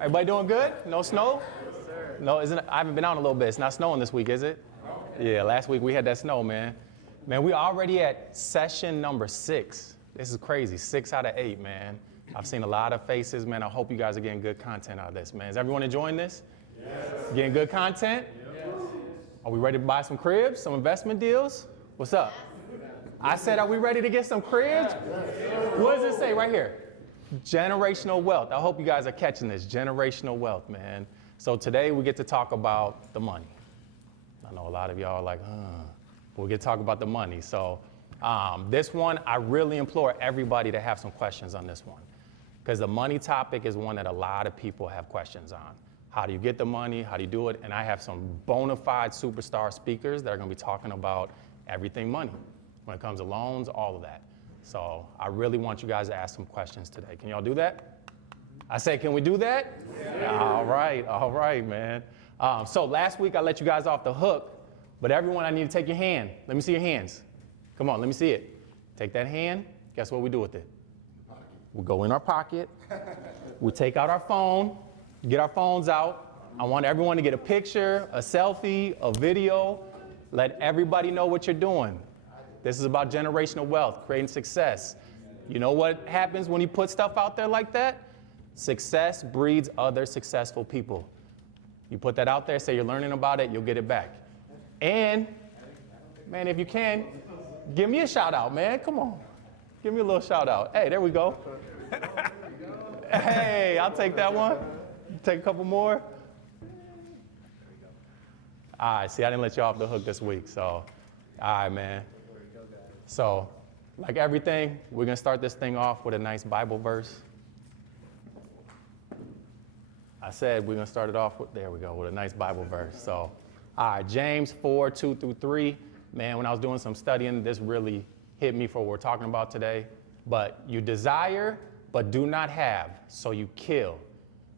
Everybody doing good? No snow? Yes, sir. No, I haven't been out in a little bit. It's not snowing this week, is it? No. Yeah, last week we had that snow, man. Man, we're already at session number 6. This is crazy. 6 out of 8, man. I've seen a lot of faces, man. I hope you guys are getting good content out of this, man. Is everyone enjoying this? Yes. Getting good content? Yes. Are we ready to buy some cribs, some investment deals? What's up? I said, are we ready to get some cribs? What does it say right here? Generational wealth. I hope you guys are catching this. Generational wealth, man. So today we get to talk about the money. I know a lot of y'all are like, but we get to talk about the money. So this one, I really implore everybody to have some questions on this one, because the money topic is one that a lot of people have questions on. How do you get the money? How do you do it? And I have some bona fide superstar speakers that are going to be talking about everything money when it comes to loans, all of that. So I really want you guys to ask some questions today. Can y'all do that? I say, can we do that? Yeah. All right, man. So last week I let you guys off the hook, but everyone, I need to take your hand. Let me see your hands. Come on, let me see it. Take that hand. Guess what we do with it? We go in our pocket. We take out our phone, get our phones out. I want everyone to get a picture, a selfie, a video. Let everybody know what you're doing. This is about generational wealth, creating success. You know what happens when you put stuff out there like that? Success breeds other successful people. You put that out there, say you're learning about it, you'll get it back. And, man, if you can, give me a shout out, man. Come on. Give me a little shout out. Hey, there we go. Hey, I'll take that one. Take a couple more. All right, see, I didn't let you off the hook this week, so, all right, man. So, like everything, we're going to start this thing off with a nice Bible verse. I said we're going to start it off with, there we go, with a nice Bible verse. So, all right, James 4, 2 through 3. Man, when I was doing some studying, this really hit me for what we're talking about today. But you desire, but do not have, so you kill.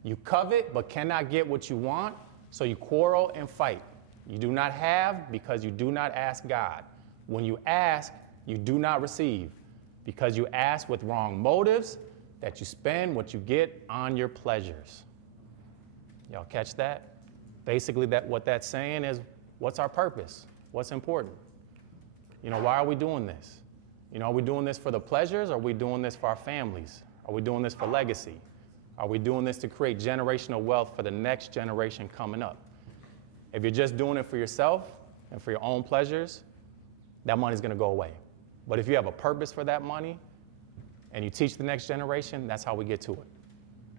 You covet, but cannot get what you want, so you quarrel and fight. You do not have because you do not ask God. When you ask, you do not receive, because you ask with wrong motives, that you spend what you get on your pleasures. Y'all catch that? Basically, what that's saying is, what's our purpose? What's important? You know, why are we doing this? You know, are we doing this for the pleasures? Or are we doing this for our families? Are we doing this for legacy? Are we doing this to create generational wealth for the next generation coming up? If you're just doing it for yourself and for your own pleasures, that money's going to go away. But if you have a purpose for that money and you teach the next generation, that's how we get to it.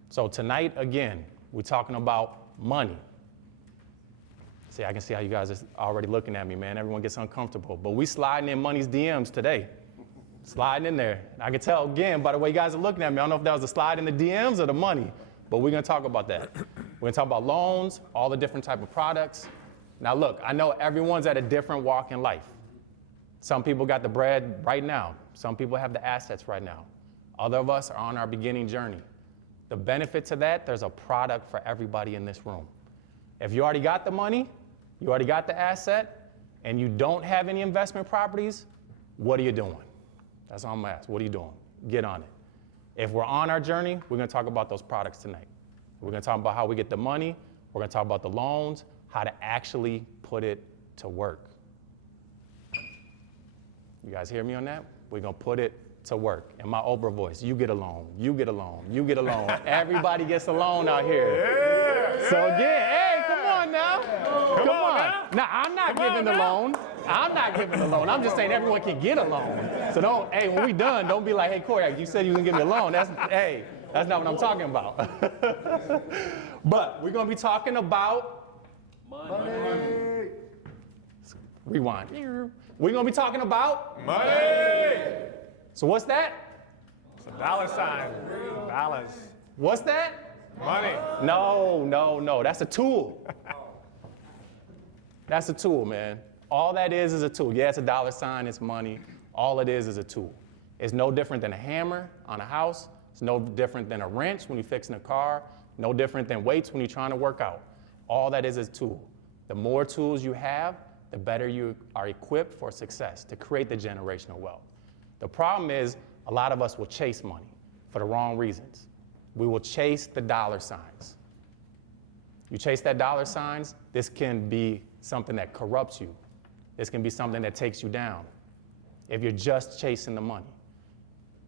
So tonight, again, we're talking about money. See, I can see how you guys are already looking at me, man. Everyone gets uncomfortable. But we sliding in money's DMs today. Sliding in there. I can tell, again, by the way you guys are looking at me, I don't know if that was a slide in the DMs or the money, but we're going to talk about that. We're going to talk about loans, all the different type of products. Now, look, I know everyone's at a different walk in life. Some people got the bread right now. Some people have the assets right now. Other of us are on our beginning journey. The benefit to that, there's a product for everybody in this room. If you already got the money, you already got the asset, and you don't have any investment properties, what are you doing? That's all I'm going to ask. What are you doing? Get on it. If we're on our journey, we're going to talk about those products tonight. We're going to talk about how we get the money. We're going to talk about the loans, how to actually put it to work. You guys hear me on that? We're going to put it to work. In my Oprah voice, you get a loan, you get a loan, you get a loan. Everybody gets a loan out here. Yeah, so again, hey, come on now. Come on. Now, I'm not giving the loan. I'm not giving the loan. I'm just saying everyone can get a loan. So don't, hey, when we done, don't be like, hey, Corey, you said you were going to give me a loan. That's not what I'm talking about. But we're going to be talking about money. Rewind. We're going to be talking about money. So what's that? It's a dollar sign. Dollars. What's that? Money. No. That's a tool. That's a tool, man. All that is a tool. Yeah, it's a dollar sign. It's money. All it is a tool. It's no different than a hammer on a house. It's no different than a wrench when you're fixing a car. No different than weights when you're trying to work out. All that is a tool. The more tools you have, the better you are equipped for success to create the generational wealth. The problem is a lot of us will chase money for the wrong reasons. We will chase the dollar signs. You chase that dollar signs, this can be something that corrupts you. This can be something that takes you down if you're just chasing the money.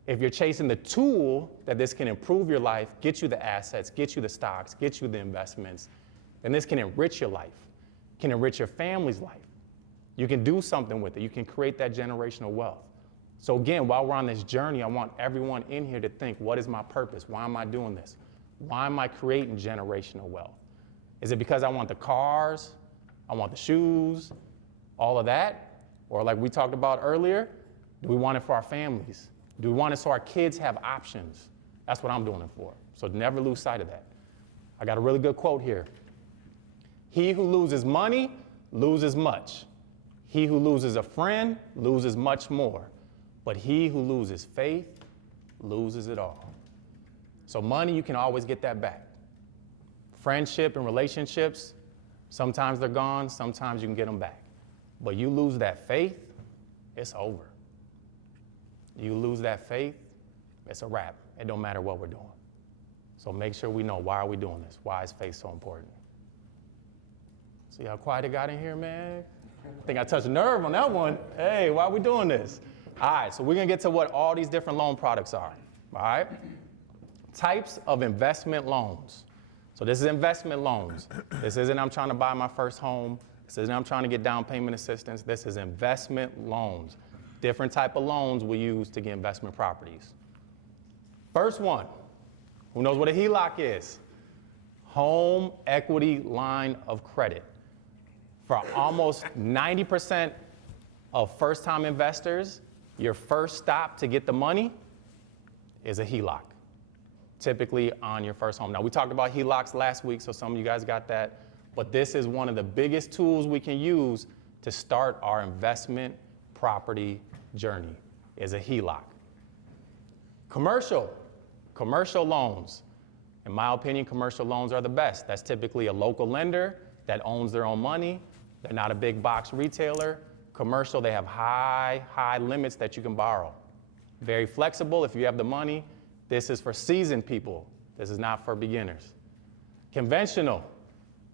If you're chasing the tool that this can improve your life, get you the assets, get you the stocks, get you the investments, then this can enrich your life, can enrich your family's life. You can do something with it. You can create that generational wealth. So again, while we're on this journey, I want everyone in here to think, what is my purpose? Why am I doing this? Why am I creating generational wealth? Is it because I want the cars? I want the shoes? All of that? Or like we talked about earlier, do we want it for our families? Do we want it so our kids have options? That's what I'm doing it for. So never lose sight of that. I got a really good quote here. He who loses money loses much. He who loses a friend loses much more. But he who loses faith loses it all. So money, you can always get that back. Friendship and relationships, sometimes they're gone, sometimes you can get them back. But you lose that faith, it's over. You lose that faith, it's a wrap. It don't matter what we're doing. So make sure we know, why are we doing this? Why is faith so important? See how quiet it got in here, man? I think I touched a nerve on that one. Hey, why are we doing this? All right, so we're gonna get to what all these different loan products are, all right? Types of investment loans. So this is investment loans. This isn't I'm trying to buy my first home. This isn't I'm trying to get down payment assistance. This is investment loans. Different type of loans we use to get investment properties. First one, who knows what a HELOC is? Home equity line of credit. For almost 90% of first-time investors, your first stop to get the money is a HELOC, typically on your first home. Now, we talked about HELOCs last week, so some of you guys got that, but this is one of the biggest tools we can use to start our investment property journey, is a HELOC. Commercial loans. In my opinion, commercial loans are the best. That's typically a local lender that owns their own money. They're not a big box retailer. Commercial, they have high limits that you can borrow. Very flexible if you have the money. This is for seasoned people. This is not for beginners. Conventional,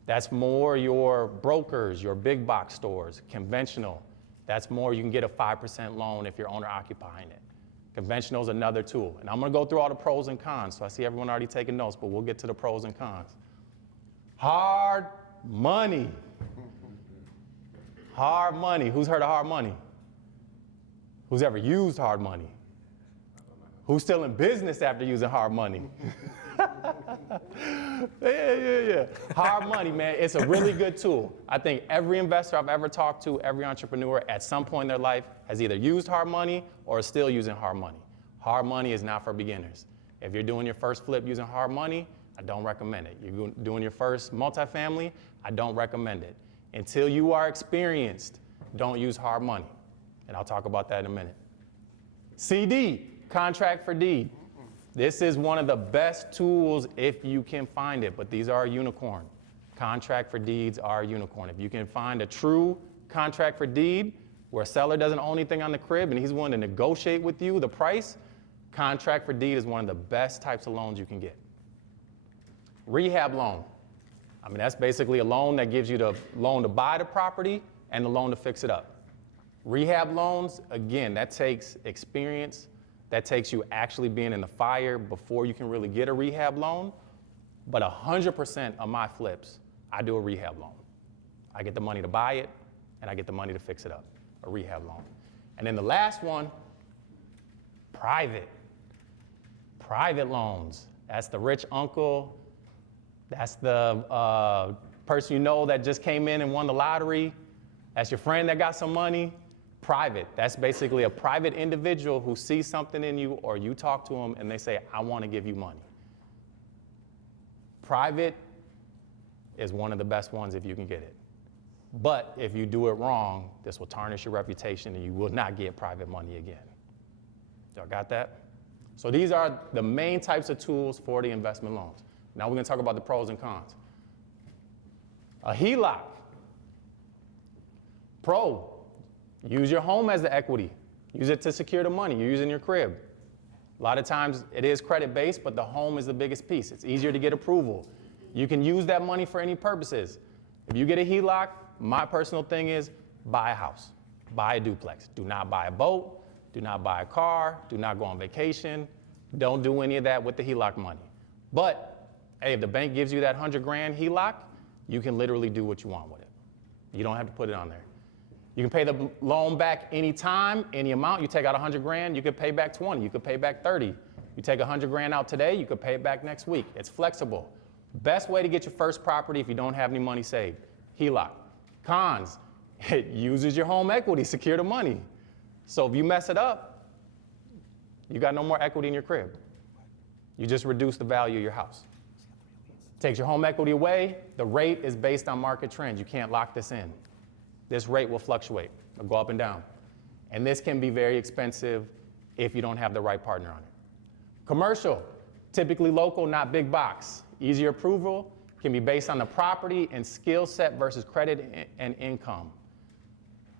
that's more your brokers, your big box stores. Conventional, that's more, you can get a 5% loan if you're owner occupying it. Conventional is another tool. And I'm gonna go through all the pros and cons. So I see everyone already taking notes, but we'll get to the pros and cons. Hard money. Hard money. Who's heard of hard money? Who's ever used hard money? Who's still in business after using hard money? Yeah. Hard money, man, it's a really good tool. I think every investor I've ever talked to, every entrepreneur at some point in their life has either used hard money or is still using hard money. Hard money is not for beginners. If you're doing your first flip using hard money, I don't recommend it. You're doing your first multifamily, I don't recommend it. Until you are experienced, don't use hard money. And I'll talk about that in a minute. CD, contract for deed. This is one of the best tools if you can find it, but these are a unicorn. Contract for deeds are a unicorn. If you can find a true contract for deed where a seller doesn't own anything on the crib and he's willing to negotiate with you the price, contract for deed is one of the best types of loans you can get. Rehab loan. I mean, that's basically a loan that gives you the loan to buy the property and the loan to fix it up. Rehab loans, again, that takes experience. That takes you actually being in the fire before you can really get a rehab loan. But 100% of my flips, I do a rehab loan. I get the money to buy it, and I get the money to fix it up, a rehab loan. And then the last one, private loans. That's the rich uncle. That's the person you know that just came in and won the lottery. That's your friend that got some money. Private, that's basically a private individual who sees something in you or you talk to them and they say, I want to give you money. Private is one of the best ones if you can get it. But if you do it wrong, this will tarnish your reputation and you will not get private money again. Y'all got that? So these are the main types of tools for the investment loans. Now we're going to talk about the pros and cons. A HELOC. Pro. Use your home as the equity. Use it to secure the money. You're using your crib. A lot of times it is credit-based, but the home is the biggest piece. It's easier to get approval. You can use that money for any purposes. If you get a HELOC, my personal thing is buy a house, buy a duplex. Do not buy a boat, do not buy a car, do not go on vacation. Don't do any of that with the HELOC money. But hey, if the bank gives you that 100 grand HELOC, you can literally do what you want with it. You don't have to put it on there. You can pay the loan back anytime, any amount. You take out 100 grand, you could pay back 20, you could pay back 30. You take 100 grand out today, you could pay it back next week. It's flexible. Best way to get your first property if you don't have any money saved, HELOC. Cons, it uses your home equity, secure the money. So if you mess it up, you got no more equity in your crib. You just reduce the value of your house. Takes your home equity away. The rate is based on market trends. You can't lock this in. This rate will fluctuate. It'll go up and down. And this can be very expensive if you don't have the right partner on it. Commercial, typically local, not big box. Easier approval, can be based on the property and skill set versus credit and income.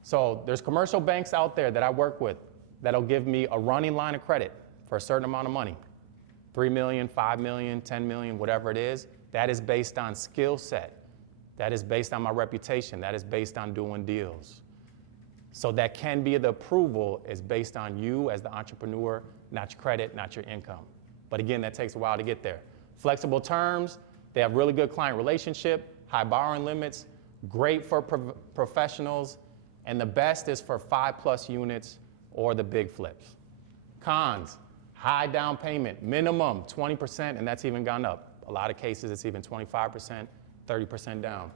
So there's commercial banks out there that I work with that'll give me a running line of credit for a certain amount of money. 3 million, 5 million, 10 million, whatever it is. That is based on skill set. That is based on my reputation. That is based on doing deals. So that can be the approval is based on you as the entrepreneur, not your credit, not your income. But again, that takes a while to get there. Flexible terms, they have really good client relationship, high borrowing limits, great for professionals, and the best is for 5+ units or the big flips. Cons, high down payment, minimum 20%, and that's even gone up. A lot of cases, it's even 25%, 30% down.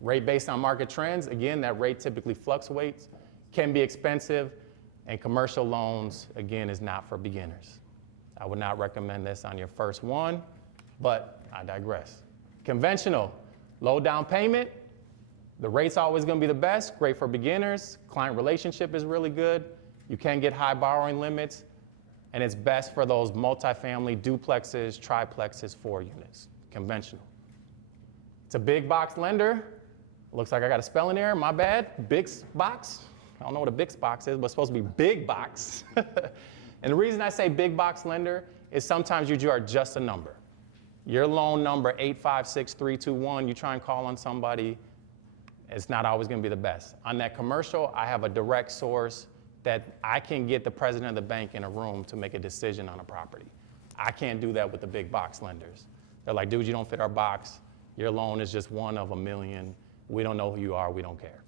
Rate based on market trends, again, that rate typically fluctuates, can be expensive, and commercial loans, again, is not for beginners. I would not recommend this on your first one, but I digress. Conventional, low down payment, the rate's always gonna be the best, great for beginners, client relationship is really good, you can get high borrowing limits, and it's best for those multifamily duplexes, triplexes, 4 units, conventional. It's a big box lender. Looks like I got a spelling error, my bad. Big box. I don't know what a big box is, but it's supposed to be big box. And the reason I say big box lender is sometimes you are just a number. Your loan number 856321, you try and call on somebody, it's not always gonna be the best. On that commercial, I have a direct source that I can get the president of the bank in a room to make a decision on a property. I can't do that with the big box lenders. They're like, dude, you don't fit our box. Your loan is just one of a million. We don't know who you are, we don't care.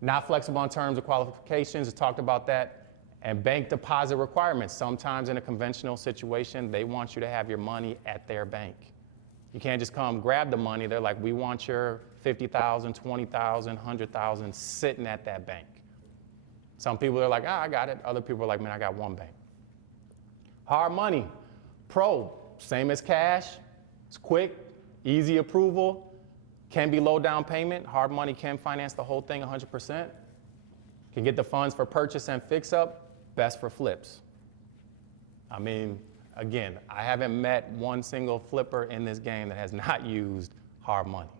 Not flexible on terms or qualifications, I talked about that. And bank deposit requirements. Sometimes in a conventional situation, they want you to have your money at their bank. You can't just come grab the money. They're like, we want your 50,000, 20,000, 100,000 sitting at that bank. Some people are like, I got it. Other people are like, man, I got one bank. Hard money, pro, same as cash. It's quick, easy approval, can be low down payment. Hard money can finance the whole thing 100%. Can get the funds for purchase and fix up, best for flips. I mean, again, I haven't met one single flipper in this game that has not used hard money.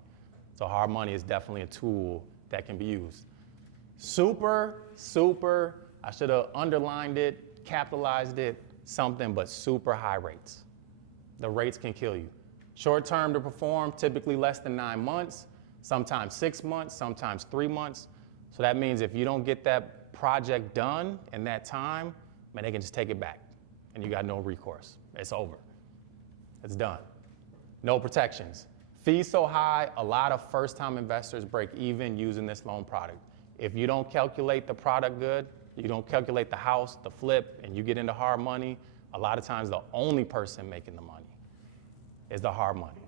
So hard money is definitely a tool that can be used. Super, I should have underlined it, capitalized it, something, but super high rates. The rates can kill you. Short term to perform, typically less than 9 months, sometimes 6 months, sometimes 3 months. So that means if you don't get that project done in that time, man, they can just take it back and you got no recourse. It's over. It's done. No protections. Fees so high, a lot of first-time investors break even using this loan product. If you don't calculate the product good, you don't calculate the house, the flip, and you get into hard money, a lot of times the only person making the money is the hard money.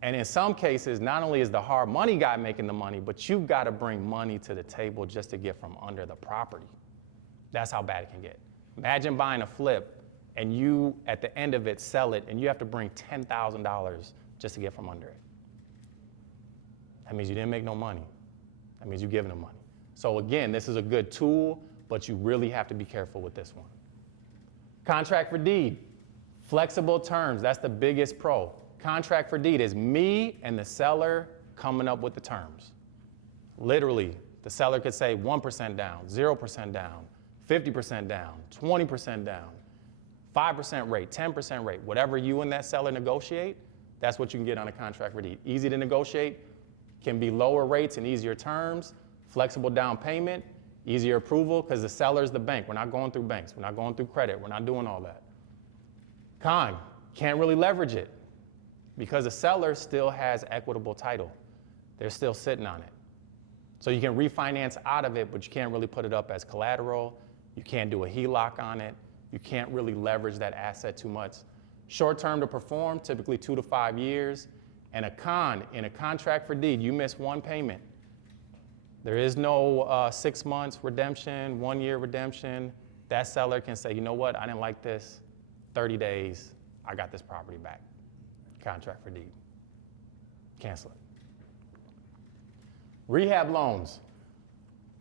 And in some cases, not only is the hard money guy making the money, but you've got to bring money to the table just to get from under the property. That's how bad it can get. Imagine buying a flip and you, at the end of it, sell it, and you have to bring $10,000 just to get from under it. That means you didn't make no money. That means you're giving them money. So again, this is a good tool, but you really have to be careful with this one. Contract for deed, flexible terms, that's the biggest pro. Contract for deed is me and the seller coming up with the terms. Literally, the seller could say 1% down, 0% down, 50% down, 20% down. 5% rate, 10% rate, whatever you and that seller negotiate, that's what you can get on a contract for deed. Easy to negotiate, can be lower rates and easier terms, flexible down payment, easier approval, because the seller's the bank. We're not going through banks. We're not going through credit. We're not doing all that. Con, can't really leverage it because the seller still has equitable title. They're still sitting on it. So you can refinance out of it, but you can't really put it up as collateral. You can't do a HELOC on it. You can't really leverage that asset too much. Short term to perform, typically 2 to 5 years. And a con, in a contract for deed, you miss one payment. There is no 6 months redemption, 1 year redemption. That seller can say, you know what, I didn't like this, 30 days, I got this property back. Contract for deed. Cancel it. Rehab loans.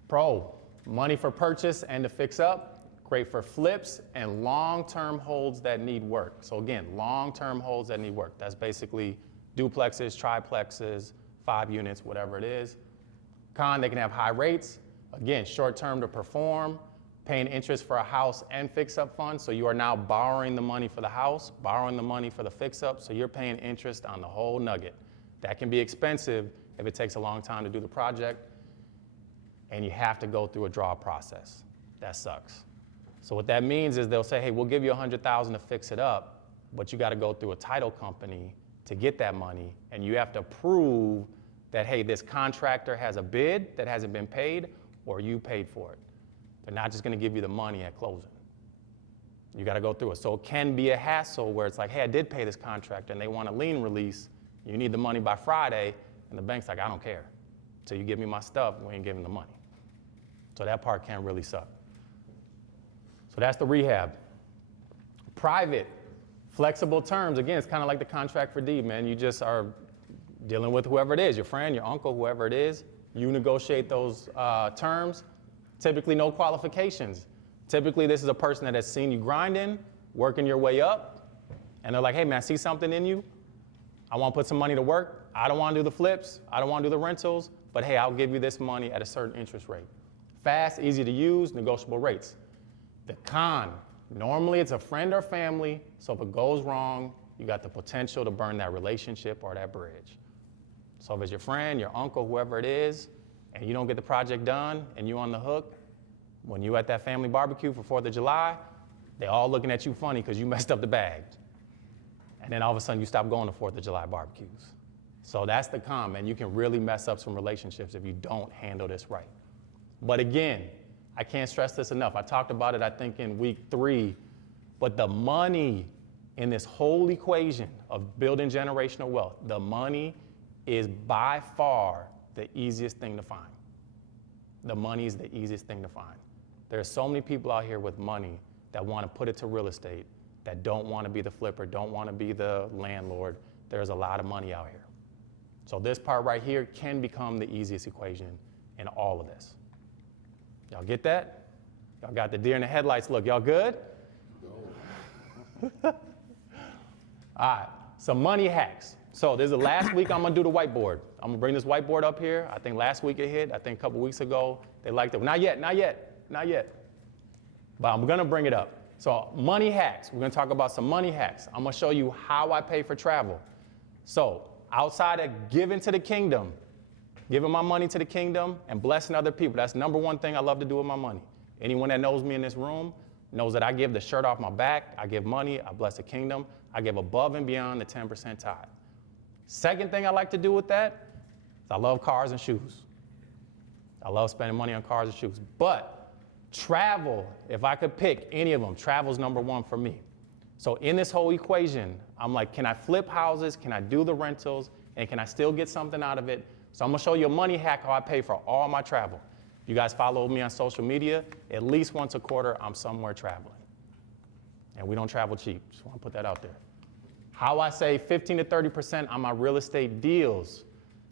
Pro, money for purchase and to fix up. Great for flips and long-term holds that need work. So again, long-term holds that need work. That's basically duplexes, triplexes, 5 units, whatever it is. Con, they can have high rates. Again, short-term to perform, paying interest for a house and fix-up fund. So you are now borrowing the money for the house, borrowing the money for the fix-up. So you're paying interest on the whole nugget. That can be expensive if it takes a long time to do the project, and you have to go through a draw process. That sucks. So what that means is they'll say, hey, we'll give you $100,000 to fix it up, but you got to go through a title company to get that money, and you have to prove that, hey, this contractor has a bid that hasn't been paid, or you paid for it. They're not just going to give you the money at closing. You got to go through it. So it can be a hassle where it's like, hey, I did pay this contractor, and they want a lien release. You need the money by Friday. And the bank's like, I don't care. Until you give me my stuff, we ain't giving the money. So that part can really suck. So that's the rehab. Private, flexible terms. Again, it's kind of like the contract for deed, man. You just are dealing with whoever it is, your friend, your uncle, whoever it is. You negotiate those terms. Typically, no qualifications. Typically, this is a person that has seen you grinding, working your way up, and they're like, hey, man, I see something in you. I want to put some money to work. I don't want to do the flips. I don't want to do the rentals. But hey, I'll give you this money at a certain interest rate. Fast, easy to use, negotiable rates. The con, normally it's a friend or family. So if it goes wrong, you got the potential to burn that relationship or that bridge. So if it's your friend, your uncle, whoever it is, and you don't get the project done and you're on the hook, when you at that family barbecue for 4th of July, they all looking at you funny because you messed up the bag. And then all of a sudden you stop going to 4th of July barbecues. So that's the con, man. You can really mess up some relationships if you don't handle this right. But again, I can't stress this enough. I talked about it, I think, in week 3. But the money in this whole equation of building generational wealth, the money is by far the easiest thing to find. The money is the easiest thing to find. There are so many people out here with money that want to put it to real estate, that don't want to be the flipper, don't want to be the landlord. There's a lot of money out here. So this part right here can become the easiest equation in all of this. Y'all get that? Y'all got the deer in the headlights look. Y'all good? All right, some money hacks. So this is the last week I'm gonna do the whiteboard. I'm gonna bring this whiteboard up here. I think last week it hit. I think a couple weeks ago they liked it. Not yet. But I'm gonna bring it up. So money hacks. We're gonna talk about some money hacks. I'm gonna show you how I pay for travel. So outside of giving to the kingdom, giving my money to the kingdom and blessing other people, that's number one thing I love to do with my money. Anyone that knows me in this room knows that I give the shirt off my back, I give money, I bless the kingdom, I give above and beyond the 10% tithe. Second thing I like to do with that is I love cars and shoes. I love spending money on cars and shoes. But travel, if I could pick any of them, travel's number one for me. So in this whole equation, I'm like, can I flip houses? Can I do the rentals? And can I still get something out of it? So I'm gonna show you a money hack how I pay for all my travel. You guys follow me on social media, at least once a quarter, I'm somewhere traveling. And we don't travel cheap, just wanna put that out there. How I save 15 to 30% on my real estate deals.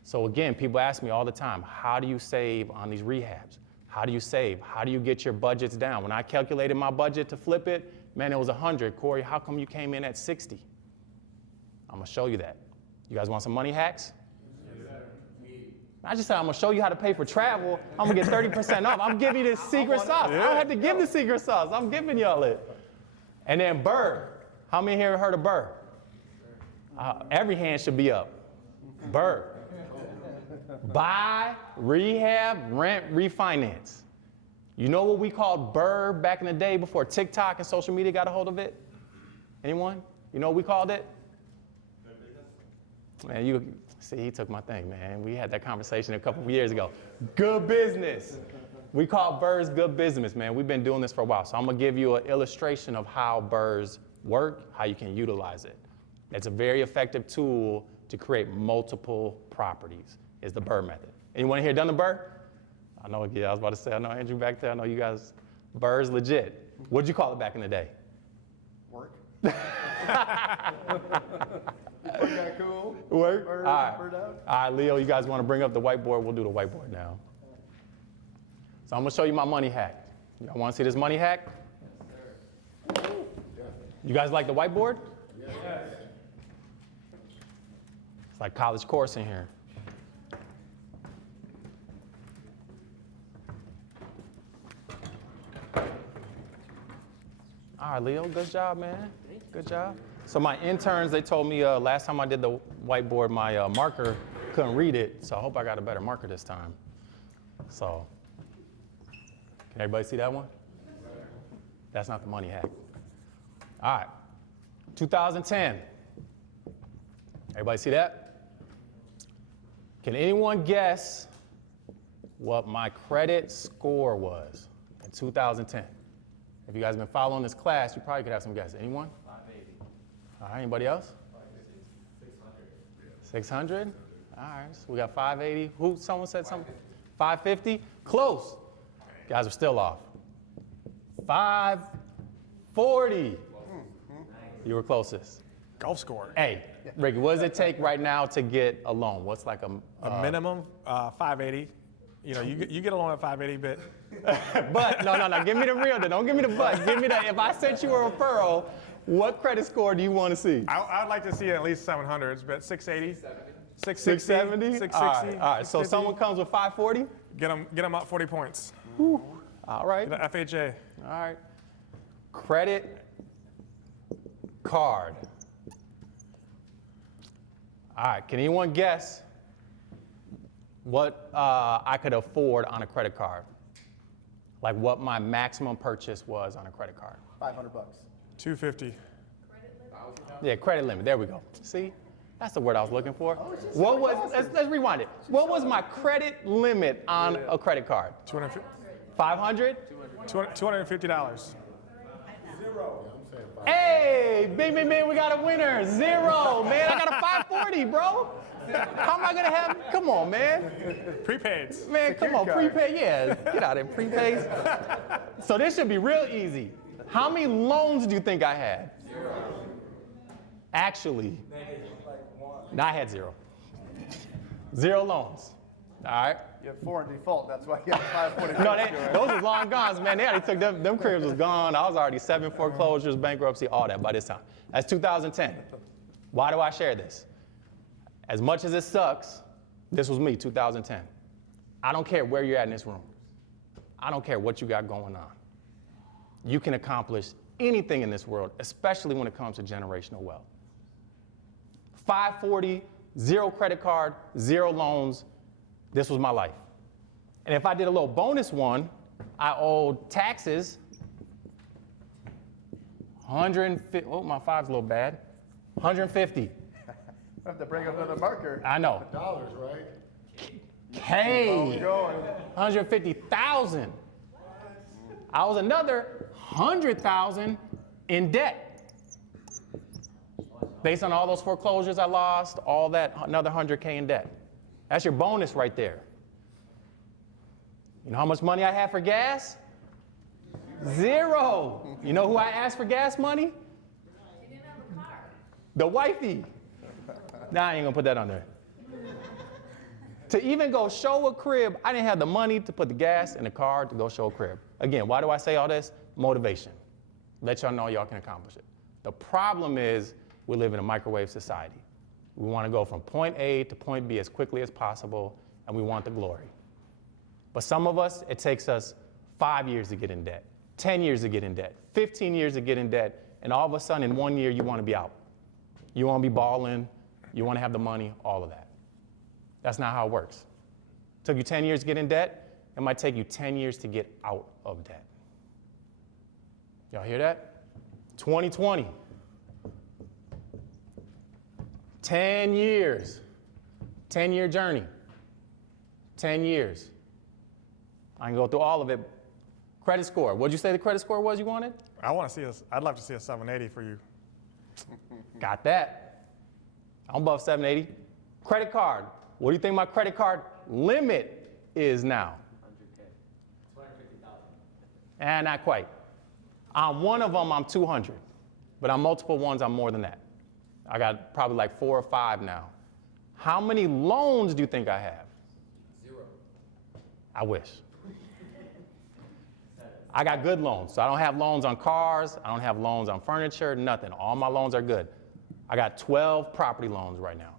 So again, people ask me all the time, how do you save on these rehabs? How do you save? How do you get your budgets down? When I calculated my budget to flip it, man, it was 100. Corey, how come you came in at 60? I'm gonna show you that. You guys want some money hacks? I just said I'm gonna show you how to pay for travel. I'm gonna get 30% off. I'm giving you the secret sauce. I don't have to give the secret sauce. I'm giving y'all it. And then BRRRR. How many here heard of BRRRR? Every hand should be up. BRRRR. Buy, rehab, rent, refinance. You know what we called BRRRR back in the day before TikTok and social media got a hold of it? Anyone? You know what we called it? Man, you see, he took my thing, man. We had that conversation a couple of years ago. Good business. We call BRRRRs good business, man. We've been doing this for a while. So I'm going to give you an illustration of how BRRRRs work, how you can utilize it. It's a very effective tool to create multiple properties, is the BRRRR method. Anyone here done the BRRRR? I know, yeah, I was about to say, I know Andrew back there. I know you guys, BRRRR's legit. What'd you call it back in the day? Work. Cool. Work? All right. All right, Leo, you guys want to bring up the whiteboard? We'll do the whiteboard now. So I'm going to show you my money hack. Y'all want to see this money hack? Yes, sir. You guys like the whiteboard? Yes. It's like college course in here. All right, Leo, good job, man. Good job. So my interns, they told me last time I did the whiteboard, my marker couldn't read it, so I hope I got a better marker this time. So, can everybody see that one? That's not the money hack. All right, 2010. Everybody see that? Can anyone guess what my credit score was in 2010? If you guys have been following this class, you probably could have some guesses. Anyone? 580. All right, anybody else? 600. 600? All right, so we got 580. Who? Someone said something? 550? Close. Guys are still off. 540. You were closest. Golf score. Hey, Ricky, what does it take right now to get a loan? What's like a minimum 580. You know, you get a loan at 580, but. But no. Give me the real. Don't give me the but. Give me the. If I sent you a referral, what credit score do you want to see? I'd like to see at least 700s, but 680. 670. 660. All right. So someone comes with 540. Get them up 40 points. Whew. All right. Get an FHA. All right. Credit card. All right. Can anyone guess what I could afford on a credit card? Like what my maximum purchase was on a credit card. $500. 250. Yeah, credit limit. There we go. See, that's the word I was looking for. What was? Let's rewind it. What was my credit limit on a credit card? 500. $250. Hey, bing, we got a winner. 0, man. I got a 540, bro. How am I gonna have? Come on, man. Prepaids. Man, come on, prepaid. Yeah, get out of there, prepaids. So this should be real easy. How many loans do you think I had? 0. Actually, no, I had 0. 0 loans. All right. You have 4 in default. That's why you got 540. No, those was long gone, man. They already took them cribs was gone. I was already 7 foreclosures, bankruptcy, all that by this time. That's 2010. Why do I share this? As much as it sucks, this was me, 2010. I don't care where you're at in this room. I don't care what you got going on. You can accomplish anything in this world, especially when it comes to generational wealth. 540, 0 credit card, 0 loans. This was my life. And if I did a little bonus one, I owed taxes, 150, oh, my 5's a little bad, 150. I have to bring up another marker. I know. Dollars, right? K, 150,000. I was another 100,000 in debt. Based on all those foreclosures I lost, all that, another 100K in debt. That's your bonus right there. You know how much money I had for gas? 0. You know who I asked for gas money? You didn't have a car. The wifey. Nah, I ain't gonna put that on there. To even go show a crib, I didn't have the money to put the gas in the car to go show a crib. Again, why do I say all this? Motivation. Let y'all know y'all can accomplish it. The problem is we live in a microwave society. We want to go from point A to point B as quickly as possible, and we want the glory. But some of us, it takes us 5 years to get in debt, 10 years to get in debt, 15 years to get in debt, and all of a sudden in 1 year you want to be out. You want to be balling, you want to have the money, all of that. That's not how it works. Took you 10 years to get in debt, it might take you 10 years to get out of debt. Y'all hear that? 2020. 10 years. 10-year journey. 10 years. I can go through all of it. Credit score. What'd you say the credit score was you wanted? I'd love to see a 780 for you. Got that. I'm above 780. Credit card. What do you think my credit card limit is now? 100K. 250,000. And not quite. On one of them, I'm 200. But on multiple ones, I'm more than that. I got probably like 4 or 5 now. How many loans do you think I have? 0. I wish. I got good loans. So I don't have loans on cars. I don't have loans on furniture, nothing. All my loans are good. I got 12 property loans right now.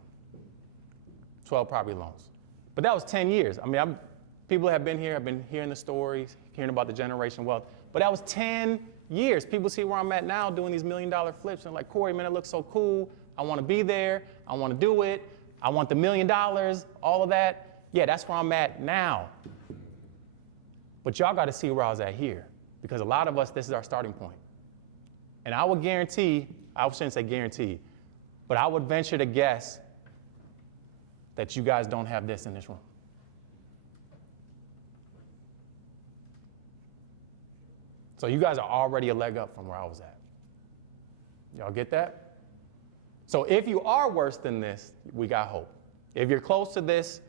12 property loans. But that was 10 years. I mean, people have been here, I've been hearing the stories, hearing about the generation wealth. But that was 10 years. People see where I'm at now doing these $1 million flips and like, Corey, man, it looks so cool. I want to be there. I want to do it. I want the $1 million, all of that. Yeah, that's where I'm at now. But y'all got to see where I was at here, because a lot of us, this is our starting point. And I would guarantee, I shouldn't say guarantee, but I would venture to guess that you guys don't have this in this room. So you guys are already a leg up from where I was at. Y'all get that? So if you are worse than this, we got hope. If you're close to this,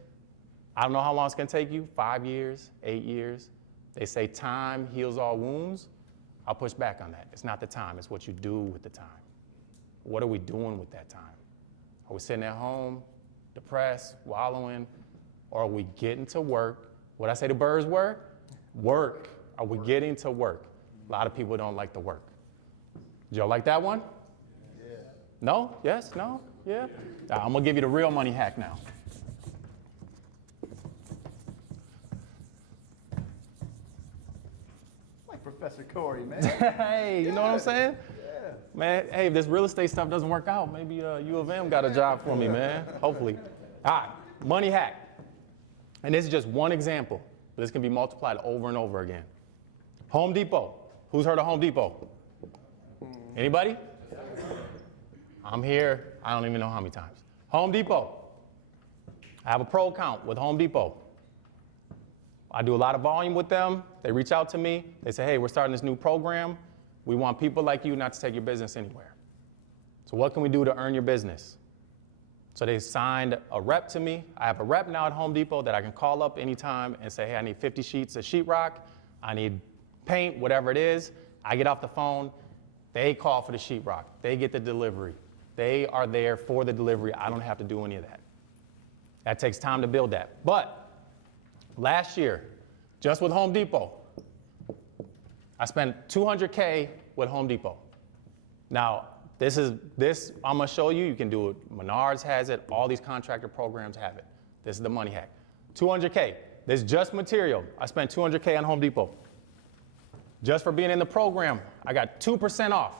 I don't know how long it's going to take you, 5 years, 8 years. They say time heals all wounds. I'll push back on that. It's not the time, it's what you do with the time. What are we doing with that time? Are we sitting at home, depressed, wallowing, or are we getting to work? What I say the birds were? Work. Are we getting to work? A lot of people don't like the work. Did y'all like that one? Yeah. No? Yes? No? Yeah? I'm going to give you the real money hack now. Like Professor Corey, man. Hey, you know what I'm saying? Yeah. Man, hey, if this real estate stuff doesn't work out, maybe U of M got a job for me, man. Hopefully. All right, money hack. And this is just one example, but this can be multiplied over and over again. Home Depot. Who's heard of Home Depot? Anybody? I'm here, I don't even know how many times. Home Depot. I have a pro account with Home Depot. I do a lot of volume with them. They reach out to me. They say, hey, we're starting this new program. We want people like you not to take your business anywhere. So what can we do to earn your business? So they signed a rep to me. I have a rep now at Home Depot that I can call up anytime and say, hey, I need 50 sheets of sheetrock. I need paint, whatever it is. I get off the phone. They call for the sheetrock. They get the delivery. They are there for the delivery. I don't have to do any of that. That takes time to build that. But last year, just with Home Depot, I spent $200K with Home Depot. Now, this I'm gonna show you. You can do it. Menards has it. All these contractor programs have it. This is the money hack. 200K. This is just material. I spent 200K on Home Depot. Just for being in the program, I got 2% off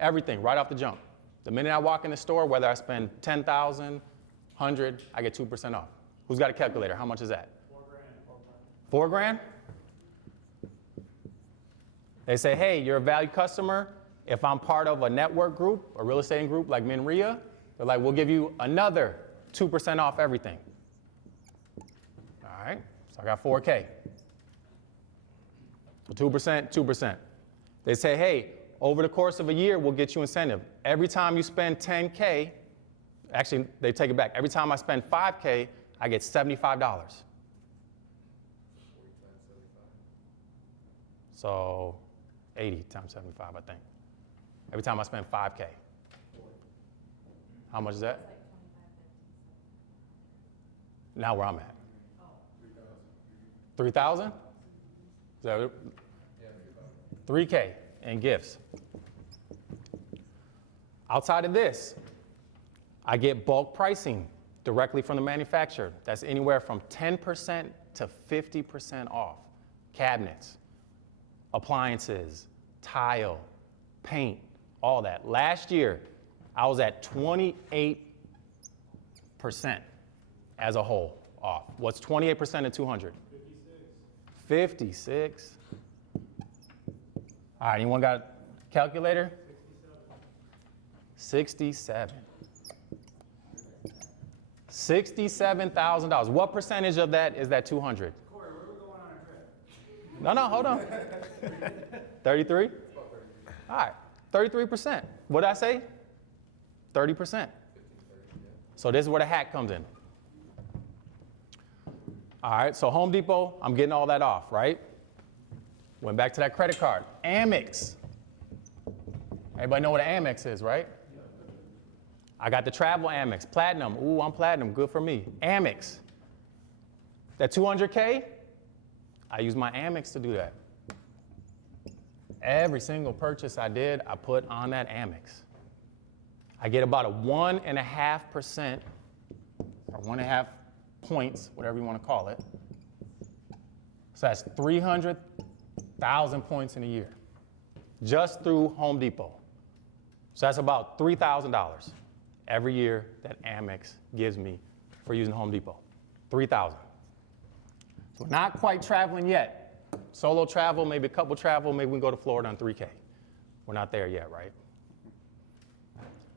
everything right off the jump. The minute I walk in the store, whether I spend $10,000, $100, I get 2% off. Who's got a calculator? How much is that? $4 grand? They say, hey, you're a valued customer. If I'm part of a network group, a real estate group like Minria, they're like, we'll give you another 2% off everything. All right, so I got 4K. So 2%, 2%. They say, hey, over the course of a year, we'll get you incentive. Every time you spend 10K, actually, they take it back. Every time I spend 5K, I get $75. So 80 times 75, I think. Every time I spend 5K. How much is that? Now where I'm at. 3,000? Is that it? 3K in gifts. Outside of this, I get bulk pricing directly from the manufacturer. That's anywhere from 10% to 50% off. Cabinets, appliances, tile, paint, all that. Last year, I was at 28% as a whole off. What's 28% of 200? 56. All right, anyone got a calculator? 67. $67,000. What percentage of that is that 200? Corey, where are we going on our trip? No, hold on. 33? All right, 33%. What did I say? 30%. So this is where the hack comes in. All right, so Home Depot, I'm getting all that off, right? Went back to that credit card. Amex. Everybody know what an Amex is, right? I got the travel Amex. Platinum. Ooh, I'm platinum. Good for me. Amex. That 200K, I use my Amex to do that. Every single purchase I did, I put on that Amex. I get about a 1.5% or 1.5 points, whatever you want to call it. So that's 300,000 points in a year, just through Home Depot. So that's about $3,000 every year that Amex gives me for using Home Depot. 3,000. So we're not quite traveling yet. Solo travel, maybe a couple travel, maybe we can go to Florida on 3K. We're not there yet, right?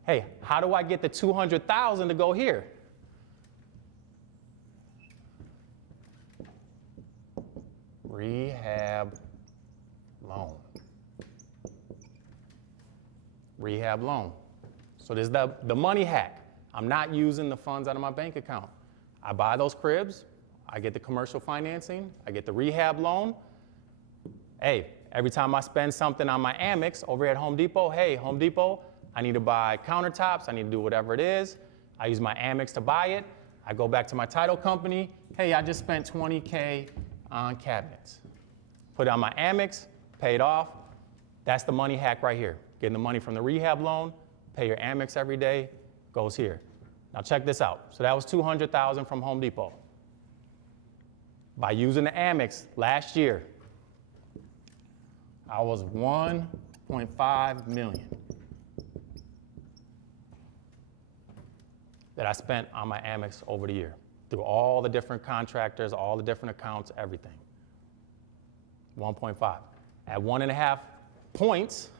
Hey, how do I get the 200,000 to go here? Rehab loan. Rehab loan. So this is the money hack. I'm not using the funds out of my bank account. I buy those cribs, I get the commercial financing, I get the rehab loan. Hey, every time I spend something on my Amex over at Home Depot, hey, Home Depot, I need to buy countertops, I need to do whatever it is. I use my Amex to buy it. I go back to my title company. Hey, I just spent 20K on cabinets. Put it on my Amex, pay it off. That's the money hack right here. Getting the money from the rehab loan, pay your Amex every day, goes here. Now check this out. So that was 200,000 from Home Depot. By using the Amex last year, I was 1.5 million that I spent on my Amex over the year through all the different contractors, all the different accounts, everything. 1.5. At 1.5 points,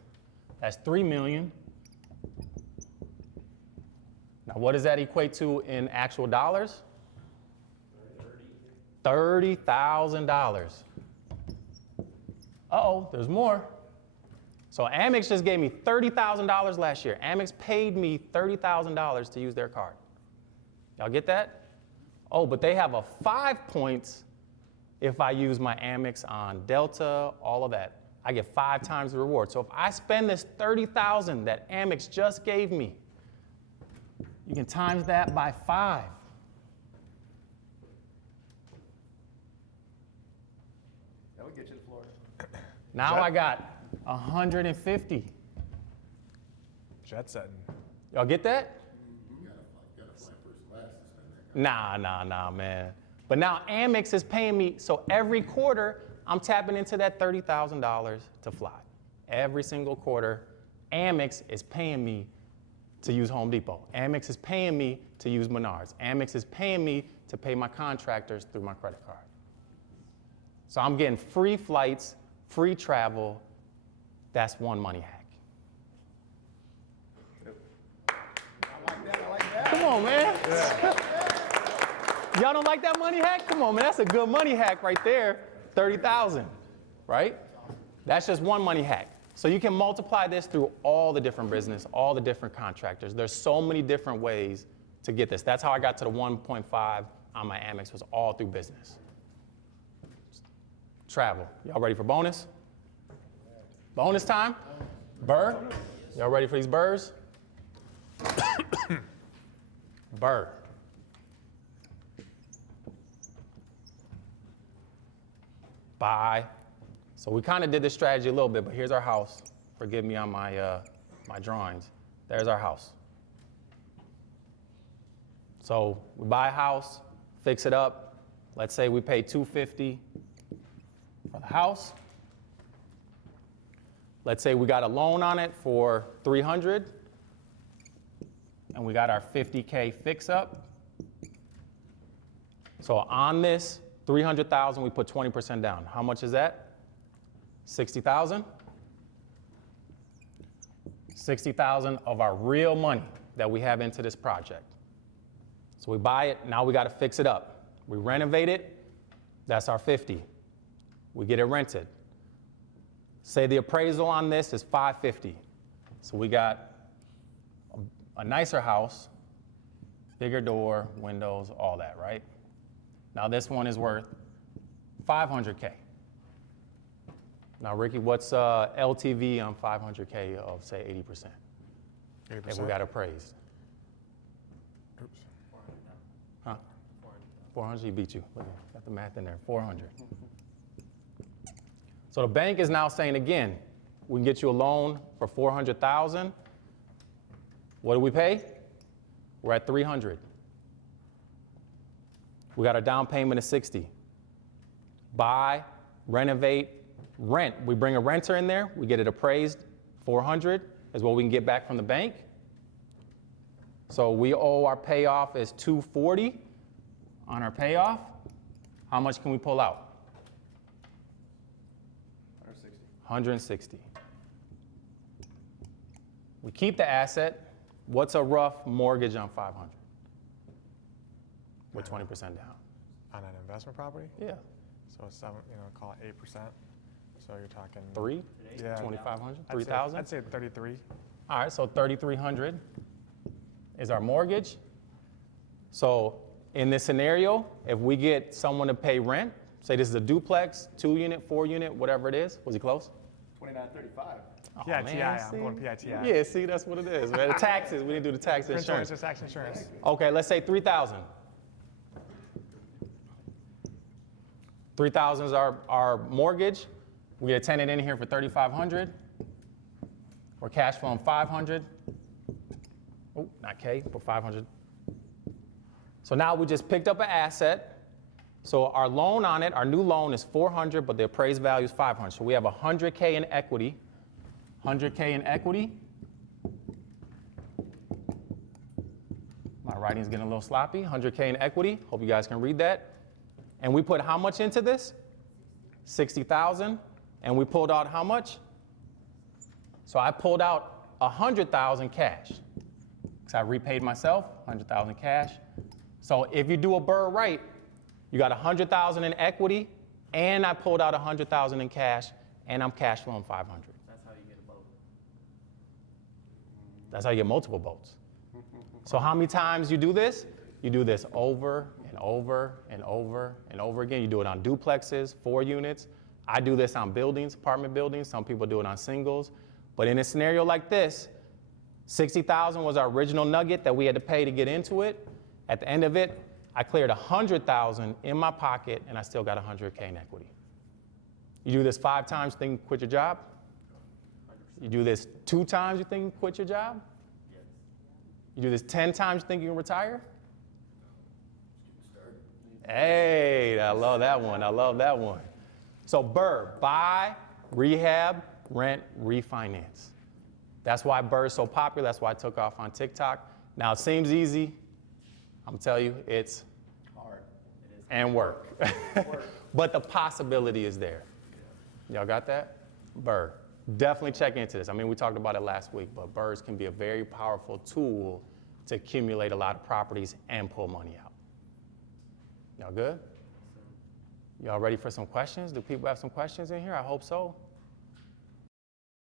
that's 3 million. Now, what does that equate to in actual dollars? $30,000. Uh-oh, there's more. So Amex just gave me $30,000 last year. Amex paid me $30,000 to use their card. Y'all get that? Oh, but they have a 5 points if I use my Amex on Delta, all of that. I get 5 times the reward. So if I spend this $30,000 that Amex just gave me, you can times that by 5. That would get you to Florida. Now I got 150. Jet setting. Y'all get that? Nah, man. But now Amex is paying me, so every quarter, I'm tapping into that $30,000 to fly. Every single quarter, Amex is paying me to use Home Depot. Amex is paying me to use Menards. Amex is paying me to pay my contractors through my credit card. So I'm getting free flights, free travel. That's one money hack. I like that. Come on, man. Y'all don't like that money hack? Come on, man. That's a good money hack right there. 30,000, right? That's just one money hack. So you can multiply this through all the different business, all the different contractors. There's so many different ways to get this. That's how I got to the 1.5 on my Amex, was all through business. Travel. Y'all ready for bonus? Bonus time? BRRRR? Y'all ready for these BRRRRs? BRRRR. Buy. So we kind of did this strategy a little bit, but here's our house. Forgive me on my my drawings. There's our house. So we buy a house, fix it up. Let's say we pay $250 for the house. let's say we got a loan on it for 300, and we got our 50K fix up. So on this 300,000, we put 20% down. How much is that? 60,000. 60,000 of our real money that we have into this project. So we buy it, now we got to fix it up. We renovate it, that's our 50. We get it rented. Say the appraisal on this is 550. So we got a nicer house, bigger door, windows, all that, right? Now this one is worth 500K. Now, Ricky, what's LTV on 500K of, say, 80%? 80%. If we got appraised. Oops. Huh? 400, he beat you. Look, got the math in there, 400. So the bank is now saying again, we can get you a loan for 400,000. What do we pay? We're at 300. We got our down payment of 60. Buy, renovate, rent. We bring a renter in there, we get it appraised, 400 is what we can get back from the bank. So we owe our payoff is 240 on our payoff. How much can we pull out? 160. 160. We keep the asset. What's a rough mortgage on 500? With 20% down. On an investment property? Yeah. So it's seven, call it 8%. So you're talking 3? Yeah. 2,500? I'd say- 3,000? I'd say 33. All right, so 3,300 is our mortgage. So in this scenario, if we get someone to pay rent, say this is a duplex, 2-unit, 4-unit, whatever it is, was he close? 2935. Oh, PITI, man, I'm see? going PITI. Yeah, see, that's what it is. Man. The taxes, we didn't do the tax Principal insurance. interest, tax insurance. Okay, let's say 3,000. 3,000 is our mortgage. We get a tenant in here for 3,500. We're cash flowing 500. Oh, not K, but 500. So now we just picked up an asset. So our loan on it, our new loan is 400, but the appraised value is 500. So we have 100K in equity. 100K in equity. My writing's getting a little sloppy. 100K in equity. Hope you guys can read that. And we put how much into this? 60,000. And we pulled out how much? So I pulled out 100,000 cash. Because I repaid myself, 100,000 cash. So if you do a BRRRR right, you got 100,000 in equity, and I pulled out 100,000 in cash, and I'm cash flowing 500. That's how you get a boat. That's how you get multiple boats. So how many times you do this? You do this over and over and over and over again. You do it on duplexes, 4 units. I do this on buildings, apartment buildings. Some people do it on singles. But in a scenario like this, 60,000 was our original nugget that we had to pay to get into it. At the end of it, I cleared 100,000 in my pocket, and I still got 100K in equity. You do this 5 times, think you quit your job? You do this 2 times, you think you quit your job? Yes. You do this 10 times, you think you can retire? Hey, I love that one. I love that one. So BRRRR, buy, rehab, rent, refinance. That's why BRRRR is so popular. That's why I took off on TikTok. Now it seems easy. I'm gonna tell you, it's Hard. It is. and work. But the possibility is there. Y'all got that? BRRRR. Definitely check into this. I mean, we talked about it last week, but BRRRRs can be a very powerful tool to accumulate a lot of properties and pull money out. Y'all good? Y'all ready for some questions? Do people have some questions in here? I hope so.